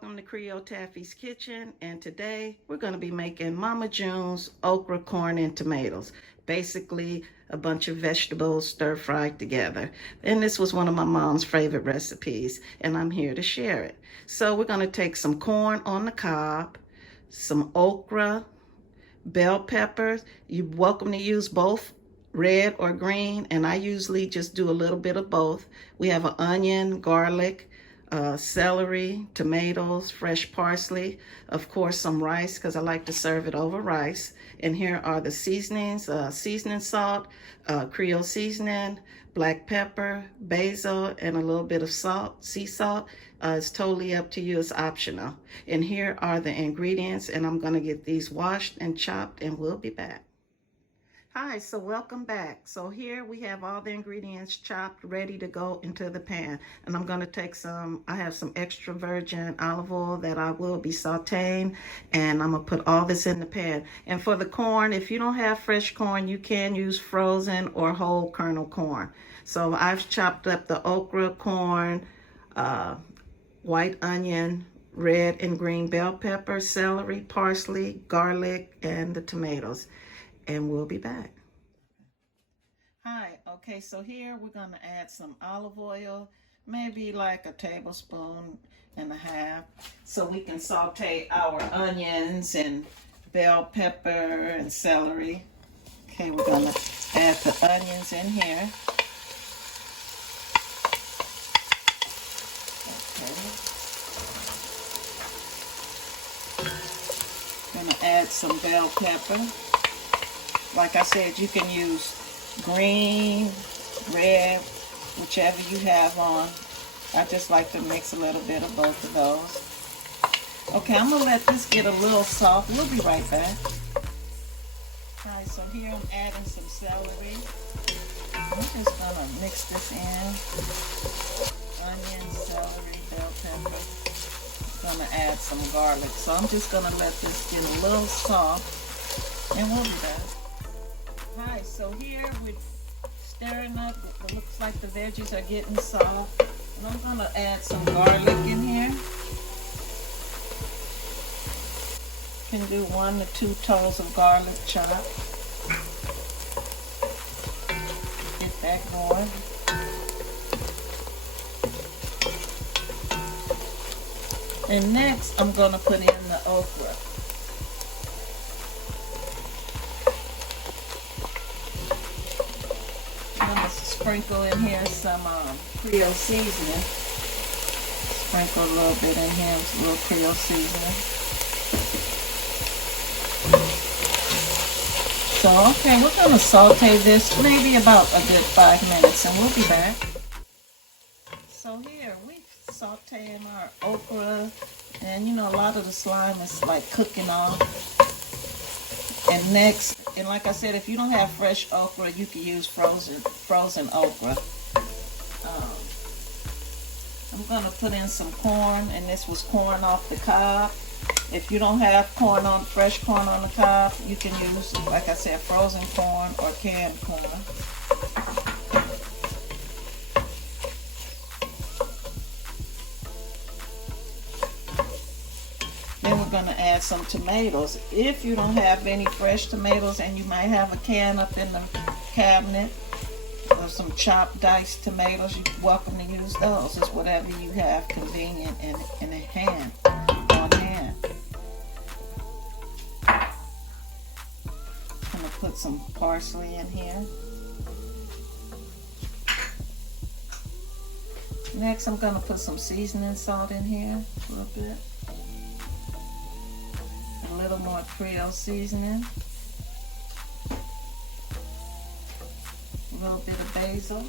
welcome to Creole Taffy's Kitchen, and today we're going to be making Mama June's okra, corn, and tomatoes. Basically, a bunch of vegetables stir-fried together. And this was one of my mom's favorite recipes, and I'm here to share it. So we're going to take some corn on the cob, some okra, bell peppers. You're welcome to use both red or green, and I usually just do a little bit of both. We have an onion, garlic, celery, tomatoes, fresh parsley, of course some rice because I like to serve it over rice. And here are the seasonings: seasoning salt, Creole seasoning, black pepper, basil, and a little bit of salt, sea salt. It's totally up to you, it's optional. And here are the ingredients, and I'm going to get these washed and chopped, and we'll be back. Hi, so welcome back. So here we have all the ingredients chopped, ready to go into the pan. And I'm going to take I have some extra virgin olive oil that I will be sauteing, and I'm going to put all this in the pan. And for the corn, if you don't have fresh corn, you can use frozen or whole kernel corn. So I've chopped up the okra, corn, white onion, red and green bell pepper, celery, parsley, garlic, and the tomatoes. And we'll be back. Hi, okay, so here we're going to add some olive oil, maybe like a tablespoon and a half, so we can saute our onions and bell pepper and celery. Okay, we're going to add the onions in here. Okay. Going to add some bell pepper. Like I said, you can use green, red, whichever you have on. I just like to mix a little bit of both of those. Okay, I'm going to let this get a little soft. We'll be right back. Alright, so here I'm adding some celery. I'm just going to mix this in. Onion, celery, bell pepper. I'm going to add some garlic. So I'm just going to let this get a little soft, and we'll be back. Alright, so here we're stirring up. It looks like the veggies are getting soft. And I'm going to add some garlic in here. You can do 1 to 2 toes of garlic chopped. Get that going. And next I'm going to put in the okra. Sprinkle in here some Creole seasoning. Sprinkle a little bit in here, a little Creole seasoning. So, okay, we're going to saute this maybe about a good 5 minutes, and we'll be back. So here, we're sauteing our okra, and you know, a lot of the slime is like cooking off. And next, and like I said, if you don't have fresh okra, you can use frozen okra. I'm going to put in some corn, and this was corn off the cob. If you don't have fresh corn on the cob, you can use, like I said, frozen corn or canned corn. Then we're going to add some tomatoes. If you don't have any fresh tomatoes, and you might have a can up in the cabinet of some chopped diced tomatoes, you're welcome to use those. It's whatever you have convenient and on hand. I'm going to put some parsley in here. Next, I'm going to put some seasoning salt in here, a little bit. A little more Creole seasoning. A little bit of basil.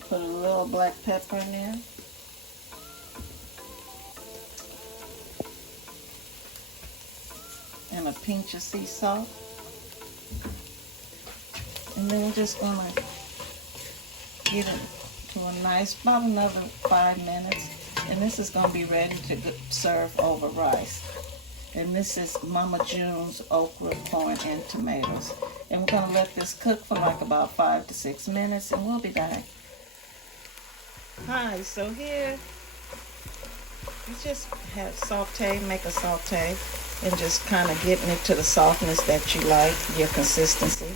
Put a little black pepper in there. And a pinch of sea salt. And then we're just going to get it to a nice, about another 5 minutes. And this is going to be ready to serve over rice. And this is Mama June's okra, corn, and tomatoes. And we're going to let this cook for like about 5 to 6 minutes, and we'll be back. Hi, so here you just have saute, make a saute, and just kind of getting it to the softness that you like, your consistency.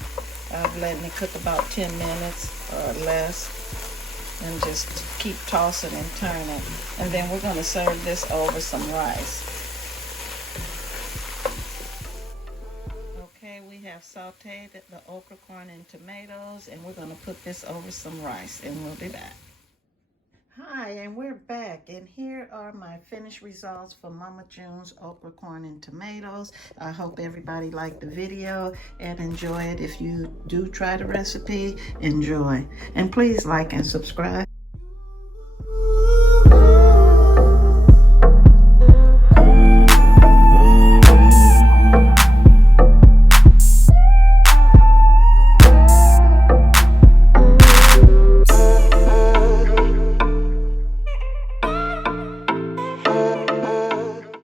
I'm letting it cook about 10 minutes or less, and just keep tossing and turning. And then we're going to serve this over some rice. Okay, we have sauteed the okra, corn, and tomatoes, and we're going to put this over some rice, and we'll be back. Hi, and we're back, and here are my finished results for Mama June's okra, corn, and tomatoes. I hope everybody liked the video and enjoy it. If you do try the recipe, enjoy. And please like and subscribe.